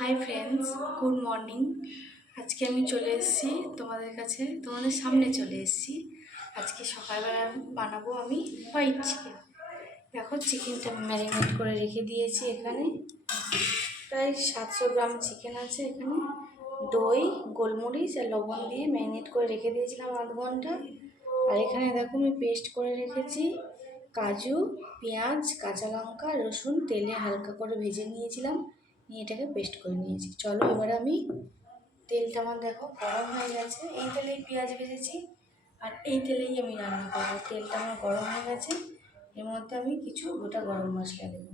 Hi friends, good morning. আজকে আমি চলে এসেছি তোমাদের সামনে চলে এসেছি। আজকে সকালবেলা বানাবো আমি হোয়াইট চিকেন। দেখো, চিকেনটা ম্যারিনেট করে রেখে দিয়েছি। এখানে প্রায় 700 গ্রাম চিকেন আছে। এখানে দই, গোলমরিচ আর লবণ দিয়ে ম্যারিনেট করে রেখে দিয়েছিলাম আধ ঘন্টা। আর এখানে দেখো আমি পেস্ট করে রেখেছি কাজু, পেঁয়াজ, কাঁচা লঙ্কা, রসুন তেলে হালকা করে ভেজে নিয়েছিলাম, নিয়ে এটাকে পেস্ট করে নিয়েছি। চলো এবার আমি তেলটা আমার দেখো গরম হয়ে গেছে। এই তেলেই পেঁয়াজ ভেজেছি আর এই তেলেই আমি রান্না করবো। তেলটা আমার গরম হয়ে গেছে, এর মধ্যে আমি কিছু গোটা গরম মশলা দেবো।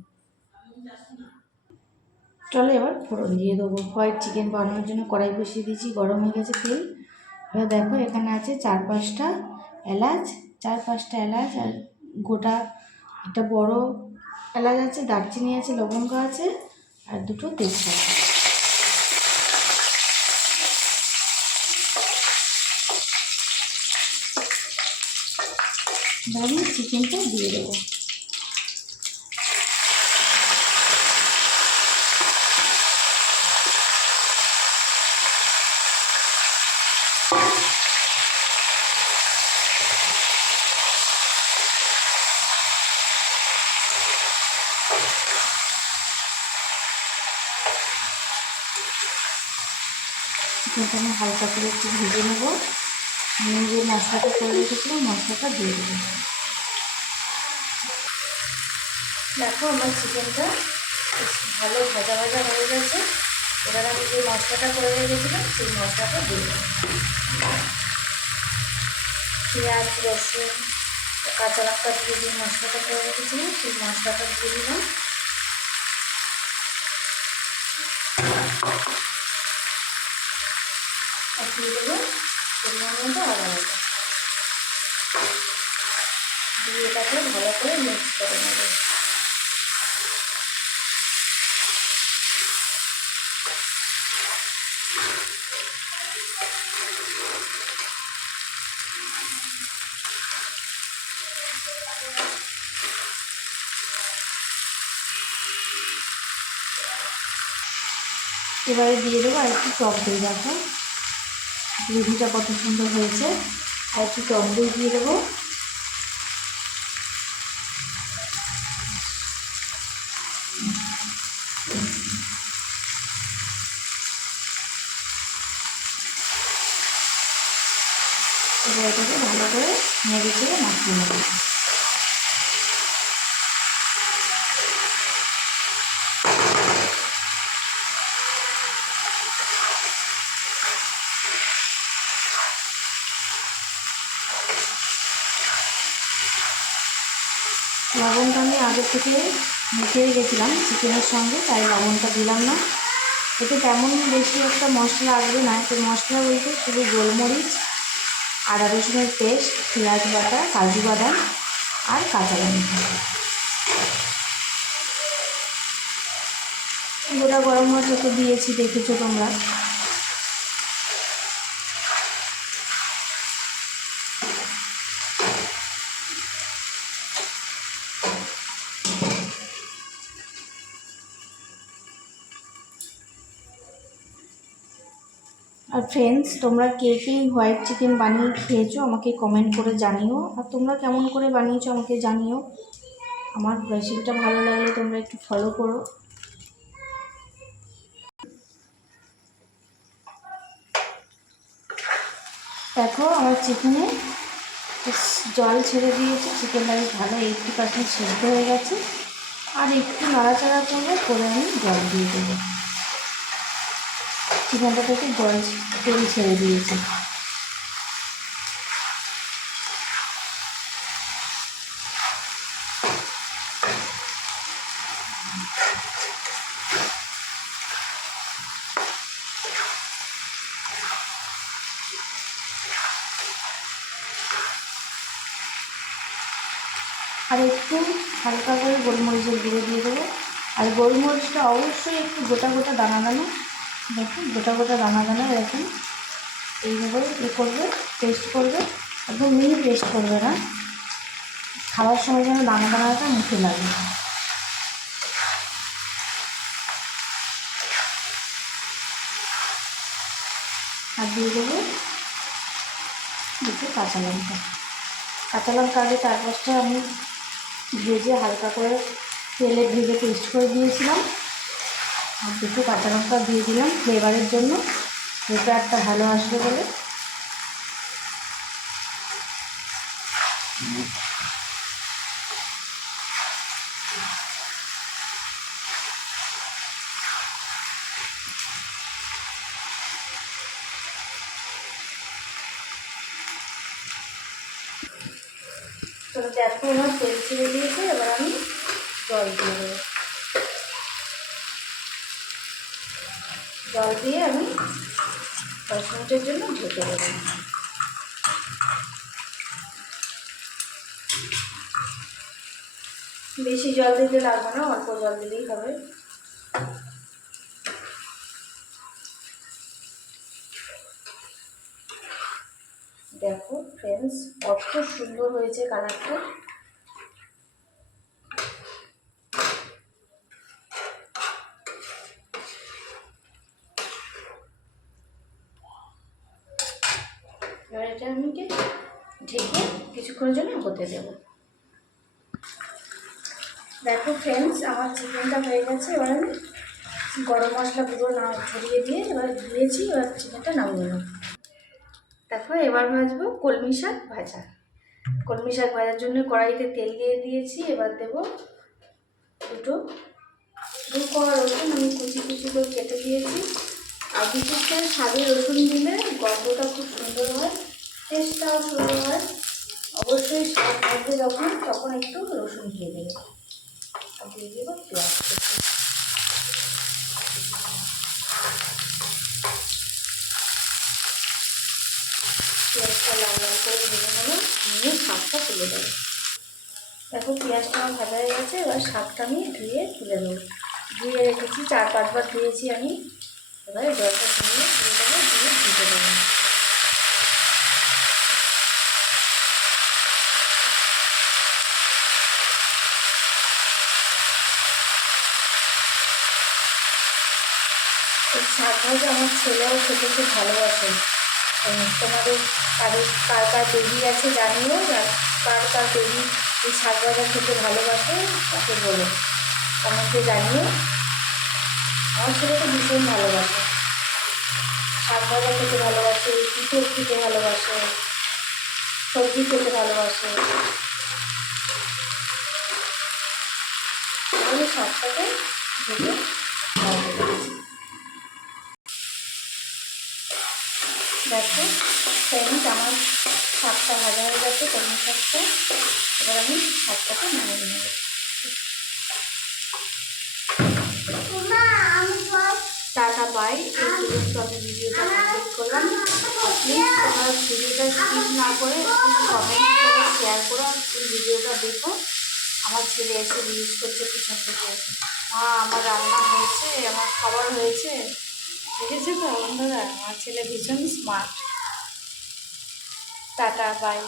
চলো এবার ফোড়ন দিয়ে দেবো। হোয়াইট চিকেন বানানোর জন্য কড়াই বসিয়ে দিয়েছি, গরম হয়ে গেছে তেল। এবার দেখো এখানে আছে চার পাঁচটা এলাচ আর গোটা একটা বড় এলাচ আছে, দারচিনি আছে, লবঙ্গ আছে আর দুটো তেজপাতা। আমি চিকেনটা দিয়ে দেবো। চিকেনটা আমি হালকা করে একটু ভেজে নেবো। নিয়ে যে মশলাটা করে রেখেছিলাম মশলাটা দিয়ে দেবো। দেখো আমার চিকেনটা ভালো ভাজা ভাজা হয়ে গেছে। এবার আমি যে মশলাটা করে রেখেছিলাম সেই মশলাটা দিয়ে দেবো। পেঁয়াজ, রসুন, কাঁচা লঙ্কা দিয়ে যে মশলাটা করে রেখেছিলাম সেই মশলাটা দিয়ে দিলাম। আর দিয়ে দেবো পরিমাণ মতো আদা বাটা দিয়ে এটাকে ভালো করে মিক্স করে নেবো। এবারে দিয়ে দেবো আর একটু টক দই। দেখো গ্রেভিটা কত সুন্দর হয়েছে। আর একটু টক দই দিয়ে দেবো। এবার এটাকে ভালো করে নেড়ে চেড়ে মাখিয়ে নেবো। লবণটা আমি আগে থেকে মিশিয়ে গেছিলাম চিকেনের সঙ্গে, তাই লবণটা দিলাম না। এতে তেমন বেশি একটা মশলা আসবে না। তো মশলা বলতে শুধু গোলমরিচ, আদা রসুনের পেস্ট, পেঁয়াজ বাটা, কাজু বাদাম আর কাঁচা লঙ্কা, গোটা গরম মশলা তো দিয়েছি, দেখেছো তোমরা। আর ফ্রেন্ডস, তোমরা কে কে হোয়াইট চিকেন বানিয়ে খেয়েছো আমাকে কমেন্ট করে জানিও। আর তোমরা কেমন করে বানিয়েছো আমাকে জানিও। আমার রেসিপিটা ভালো লাগলে তোমরা একটু ফলো করো। দেখো আমার চিকেনে জল ছেড়ে দিয়েছে, চিকেনটা ভালো 80% সেদ্ধ হয়ে গেছে। আর একটু নাড়াচাড়া করে আমি জল দিয়ে দেবো। চিকেনটা থেকে তেল ছেড়ে দিয়েছে। আর একটু হালকা করে গোলমরিচের গুঁড়ো দিয়ে দেবো। আর গোলমরিচটা অবশ্যই একটু গোটা গোটা দানা দানা, দেখুন গোটা গোটা দানা দানা এরকম এইভাবে করবে, পেস্ট করবে। একদম মিহি পেস্ট করবে না, খাওয়ার সময় যেন দানা দানাটা মুখে লাগে। আর দিয়ে দেবো দুটো কাঁচা লঙ্কা। কাঁচা লঙ্কা আগে 4-5টা আমি ভেজে হালকা করে তেলে ভেজে পেস্ট করে দিয়েছিলাম। আর দুটো কাঁচা লঙ্কা দিয়ে দিলাম ফ্লেভারের জন্য, ফ্লেভারটা ভালো আসবে বলে। তো দেখো আমার তেল ছেড়ে দিয়েছে, এবার আমি জল দিয়ে দেবো। জল দিয়ে আমি 10 মিনিটের জন্য ঢেকে দেবো। বেশি জল দিতে লাগবে না, অল্প জল দিলেই হবে। দেখো ফ্রেন্ডস, কত সুন্দর হয়েছে কালারটা। এবার এটা আমি ঢেকে কিছুক্ষণের জন্য হতে দেব। দেখো ফ্রেন্ডস, আমার চিকেনটা হয়ে গেছে। এবার আমি গরম মশলা পুরো ছড়িয়ে দিয়ে এবার দিয়েছি, এবার চিকেনটা নামিয়ে নেব। দেখো এবার ভাজবো কলমি শাক ভাজা। কলমি শাক ভাজার জন্য কড়াইতে তেল দিয়ে দিয়েছি। এবার দেবো দু কোয়া রসুন আমি কুচি কুচি করে কেটে দিয়েছি। আর বিশেষ করে স্বাদে রসুন দিলে গন্ধটা খুব সুন্দর হয়, টেস্টটাও সুন্দর হয়। অবশ্যই শাক ভাজতে তখন একটু রসুন দিয়ে দেবো। আর দিয়ে দেবো পেঁয়াজ কুচি। পেঁয়াজটা লাল লাল করে ভেজে নেবো, নিয়ে শাকটা তুলে দেবো। দেখো পেঁয়াজটা আমার ভাজা হয়ে গেছে। এবার শাকটা আমি ধুয়ে তুলে দেবো। ধুয়ে রেখেছি, 4-5 বার ধুয়েছি আমি। এবারে জলটা দিয়ে দেবো, দিয়ে ধুতে দেবো। এই শাক ভাজা আমার ছেলেও খেতে খুব ভালোবাসে। তোমাদের কার কার বেবি আছে জানিও, কার কার বেবি এই শাক ভাজা খেতে ভালোবাসে তাকে বলো, কমেন্টে জানিও। আমার ছেলে তো ভীষণ ভালোবাসে, শাক ভাজা খেতে ভালোবাসে, পিঠে খেতে ভালোবাসে, সবজি খেতে ভালোবাসে। আমি শাকটাকে ভেজে দেখো ফ্রেন্ডস, আমার শাকটা ভাজা হয়ে গেছে, কলমি শাকটা। এবার আমি শাকটাকে নামিয়ে নেব। Tata bye. এই পর্যন্ত আমি ভিডিওটা কমপ্লিট করলাম। প্লিজ তোমরা ভিডিওটা স্কিপ না করে কমেন্ট করে শেয়ার করো, ভিডিওটা দেখো। আমার ছেলে এসে রিলিজ করছে পিছন থেকে, মা আমার রান্না হয়েছে, আমার খাবার হয়েছে। দেখেছে তো বন্ধুরা, আমার ছেলে ভীষণ স্মার্ট। Tata bye.